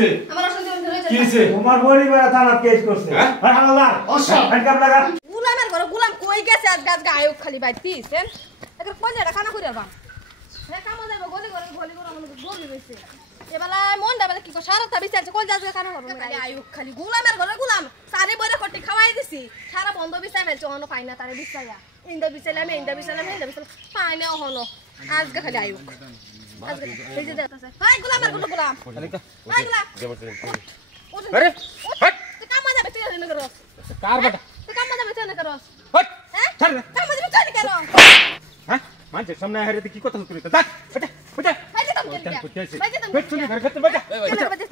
কিছে আমার অশান্তি বন্ধ হয়ে যাবে কিছে তোমার পরিবার থানা কেস করছে হ্যাঁ হালাদার অসর হ্যান্ডকাপ লাগা গুলামের ঘরে গুলাম কই গেছে আজ গাছ গায়ক খালি বাইতিছেন এর পয়সাটা খানা কইরা বা হ্যাঁ কাম যাইব গলি করে গলি করে আমাদের গলি রইছে এবেলা মন দাবে কি সারা তা বিচারছে কই যাবে খানা করব খালি আয়ুক খালি গুলামের ঘরে গুলাম সারে বইরে কটি খাওয়াই দিছি সারা বন্ধ বিচাই ফেলছে অন্য পাই না তারে বিচাইয়া ইন্দা বিচাইলাম পাইনে হলো আজকে খালি আয়ুক আজকে এই যে দেখতাছে হাই গুলামের ঘরে গুলাম হাই গুলাম আরে হট তুই কাম যাবে তুই এনে করস কার বেটা তুই কাম যাবে তুই এনে করস হট হ্যাঁ ছাড় কাম যাবে তুই এনে করস হ্যাঁ মানছে সামনে হারে কি কথা করি তা বেটা বেটা বাইতে তুমি বাইতে তুমি বেট চলে ঘর খেতে বেটা কেলে বাইতে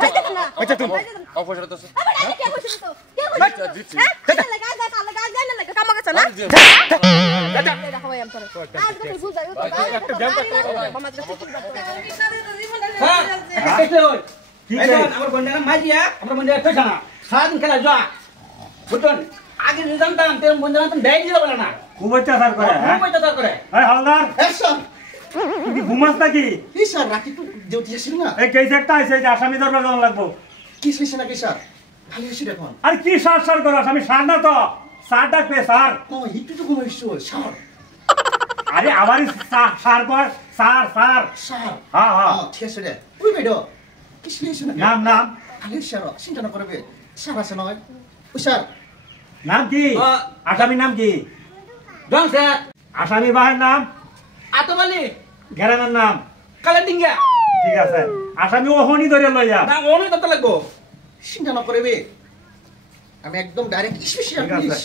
বাইতে না বেটা তুমি অপসর তো আরে কে কইছিস তো কে কইছিস হ্যাঁ লাগা যা না লাগা কাম গেছ না বেটা দেখো ভাই আমি তোরে আজ কত বুঝাই তো একটা জাম করতে মামা তো ঠিক হ্যাঁ কইতে হই কি এখন আমার বন্ধু না মাজিয়া আমার বন্ধু তো জানা সারাদিন খেলা যা বুঝছেন আগে জানতাম তোর বন্ধু না দেই দিল বলে না খুব অত্যাচার করে হ্যাঁ খুব মজা করে এই হালাদার এসব তুই কি ঘুমাস নাকি কি স্যার রাতে তো ডিউটি আসিল না এই কেস একটা আছে যে আসামি দরবার যাওয়া লাগবো কি শেষ নাকি স্যার খালি এসে দেখুন আর কি সার সার করাস আমি সার না তো সার ডাকবে স্যার ও একটু তো ঘুমাইছো স্যার আরে আবারই সার কর সার সার স্যার হ্যাঁ হ্যাঁ ঠিক আছে রে ওই বেডো কি শেষ নাকি নাম নাম খালি স্যার চিন্তা না করবে স্যার আছে নয় ও স্যার নাম কি আসামি নাম কি ডং স্যার আসামি বাহের নাম আতমালি ঘেরানোর নাম কালাডিঙ্গা ঠিক আছে আসামি ওহনি ধরে লই যা না ওনে কত লাগবো চিন্তা না করবে আমি একদম ডাইরেক্ট স্পেশাল ঠিক আছে। পুলিশ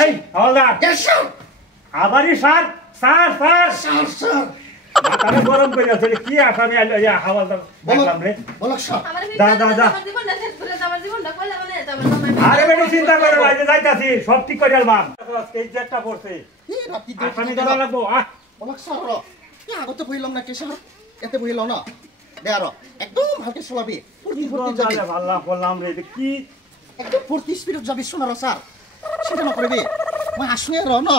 এই হাওলদার ইয়েস স্যার আবারই সার সার সার স্যার স্যার মাথাটা গরম করে আছে কি আসামি আইলো ইয়া হাওলদার দেখলাম রে বলো স্যার আমার যা, যা, যা। আমার জীবনটা শেষ করে আমার জীবনটা কইলা মানে আমার আরে বেটি চিন্তা করে না যে যাইতাছি সব ঠিক করে আলবাম এই যে একটা পড়ছে এই রাতি আসামি দেওয়া লাগবো বলো স্যার কি আগতে বইলাম না কি স্যার এতে বইল না দেয়ার একদম হালকা চলাবি ফুর্তি ফুর্তি যাবি আল্লাহ বললাম রে এটা কি একদম ফুর্তি স্পিরিট যাবি শোনার স্যার চিন্তা না করবি মই আসুই আর না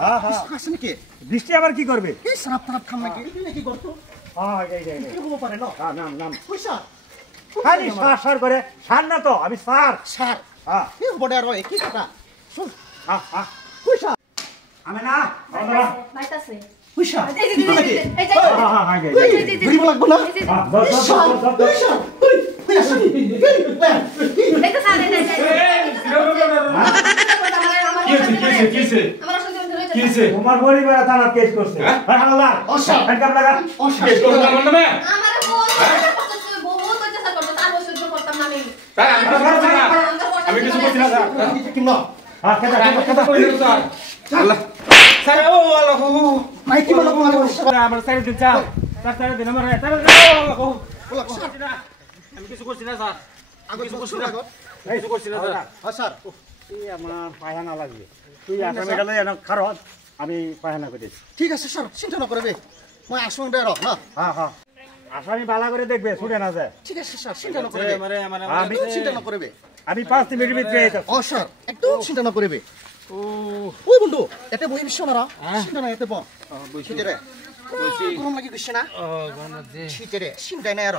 হ্যাঁ হ্যাঁ আসে নাকি বৃষ্টি আবার কি করবে এই সারাপ তারাপ খাম নাকি এই নাকি করতো হ্যাঁ এই কি হবো পারে না হ্যাঁ নাম নাম পয়সা খালি সার সার করে সার না তো আমি সার স্যার হ্যাঁ কি হবো দেয়ার কি কথা শুন হ্যাঁ হ্যাঁ পয়সা আমি না হাওলদার বাইতাছে পয়সা এই যে এই যে হ্যাঁ হ্যাঁ হ্যাঁ ঘুরিব লাগবো না হ্যাঁ দস দস দস দস পয়সা তুই আসবি এই তো সারে নাই কিছে আমার অশান্তি বন্ধ হয়ে যাবে কিছে তোমার পরিবার থানা কেস করছে হ্যাঁ হাওলদার অসর হ্যান্ডকাপ লাগা কেস করতে আমার নামে আমার বহুত অত্যাচার করতে তার সহ্য করতাম না আমি তাই আমি কিছু করছি না স্যার কি না হ্যাঁ কেদা কথা কই দিল স্যার আল্লাহ স্যার ও আল্লাহ মাই কি বলো আমার সাইড দিন স্যার স্যার দিন আমার স্যার আল্লাহ আমি কিছু করছি না স্যার আগে কিছু করছ না কিছু করছি না স্যার হ্যাঁ স্যার তুই আমার পায়খানা লাগবে তুই আসামি গেলে এনে খারত আমি পায়খানা করে দিচ্ছি ঠিক আছে স্যার চিন্তা না করবে মই আসুন দেয়ার না হ্যাঁ হ্যাঁ আসামি বালা করে দেখবে ছুটে না যায় ঠিক আছে স্যার চিন্তা না করবে আমি চিন্তা না করবে আমি 5 মিনিটের ভিতরে আইতাছি ও স্যার একদম চিন্তা না করবে ওই বন্ধু এতে বই বিশ্ব না চিন্তা না এতে বল বুঝিতে রে গরম লাগি গেছে না শীতে রে চিন্তাই নাই আর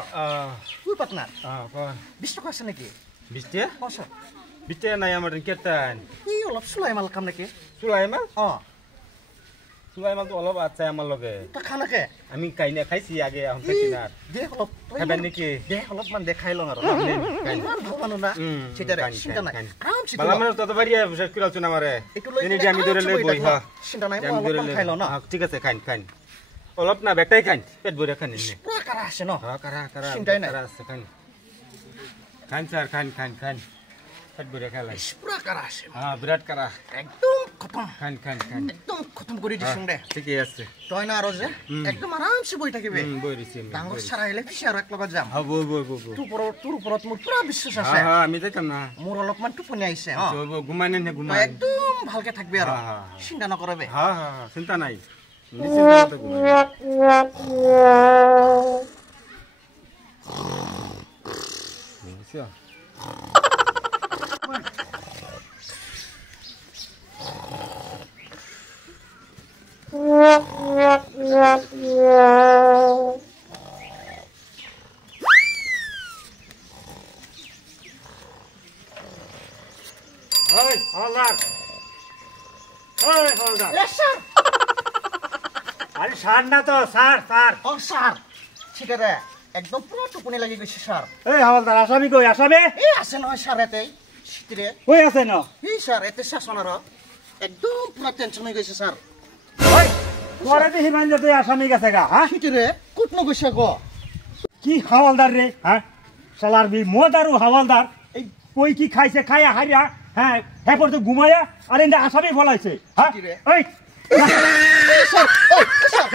তুই পার্টনার 20 টাকা আছে নাকি বিস্তে ও স্যার বিস্তে নাই আমার কেতান এই অলপ সুলাই মাল কাম নাকি সুলাইমাল ও সুলাইমাল তো অলপ আছে আমার লগে তা খানাকে আমি কাইনা খাইছি আগে এখন খাইছি না দে অলপ খাবেন নাকি দে অলপ মান দেখাই লং আর ইমান ভালো মানুষ না শীতে রে চিন্তা নাই আরাম চিন্তা বালা মানে তত বাড়িয়া শেষ করে আছো না আমারে এনে যে আমি ধরে লই বই হ্যাঁ চিন্তা নাই আমি ধরে অলপ খাই লও না ঠিক আছে খাইন খাইন অলপ না বেটাই খাইন পেট ভরে খাইন নে পুরা কারা আছে না হ্যাঁ কারা কারা চিন্তাই নাই। কারা আছে খাইন খাইন স্যার খাইন খাইন খাইন পেট ভরে খাইলাই পুরা কারা আছে হ্যাঁ বিরাট কারা একদম খতম খাইন খাইন খাইন একদম খতম করে দিছুং দে ঠিকই আছে তই না আর যে একদম আরামসে বই থাকিবে বই দিছি আমি ডাঙর সারা এলে পিছে আর এক লগত যাম হ্যাঁ বই বই বই তোর ওপৰত মোৰ পুৰা বিশ্বাস আছে হ্যাঁ হ্যাঁ আমি যাইতাম না মোৰ অলপমান টোপনি আহিছে ঘুমাই নে তই ঘুমাই একদম ভালকে থাকবি আৰু হ্যাঁ, হ্যাঁ। চিন্তা নকৰবে হ্যাঁ হ্যাঁ হ্যাঁ চিন্তা নাই নিশ্চিন্ত ঘুমাই বুঝছো ওই হাওলদার এ স্যার আরে স্যার না তো স্যার স্যার ও স্যার ঠিক আছে একদম পুরো টুকুনি লাগি গেছে স্যার এই হাওলদার আসামি কই আসামি এই আছে নহয় স্যার এতেই শীতরে কই আছে ন এই স্যার এতে শাসনার একদম পুরো টেনশন হয়ে গেছে স্যার ওই তোরে দেখি মান তুই আসামি গেছে গা হ্যাঁ শীতরে কুটনো গেছে গো কি হাওলদার রে হ্যাঁ শালার বি মোদারু হাওলদার এই কই কি খাইছে খায়া হারিয়া হ্যাঁ হ্যাঁ পর তো ঘুমায়া আর এন্ডা আসামি ফলাইছে হ্যাঁ কি রে? এই এই স্যার ও স্যার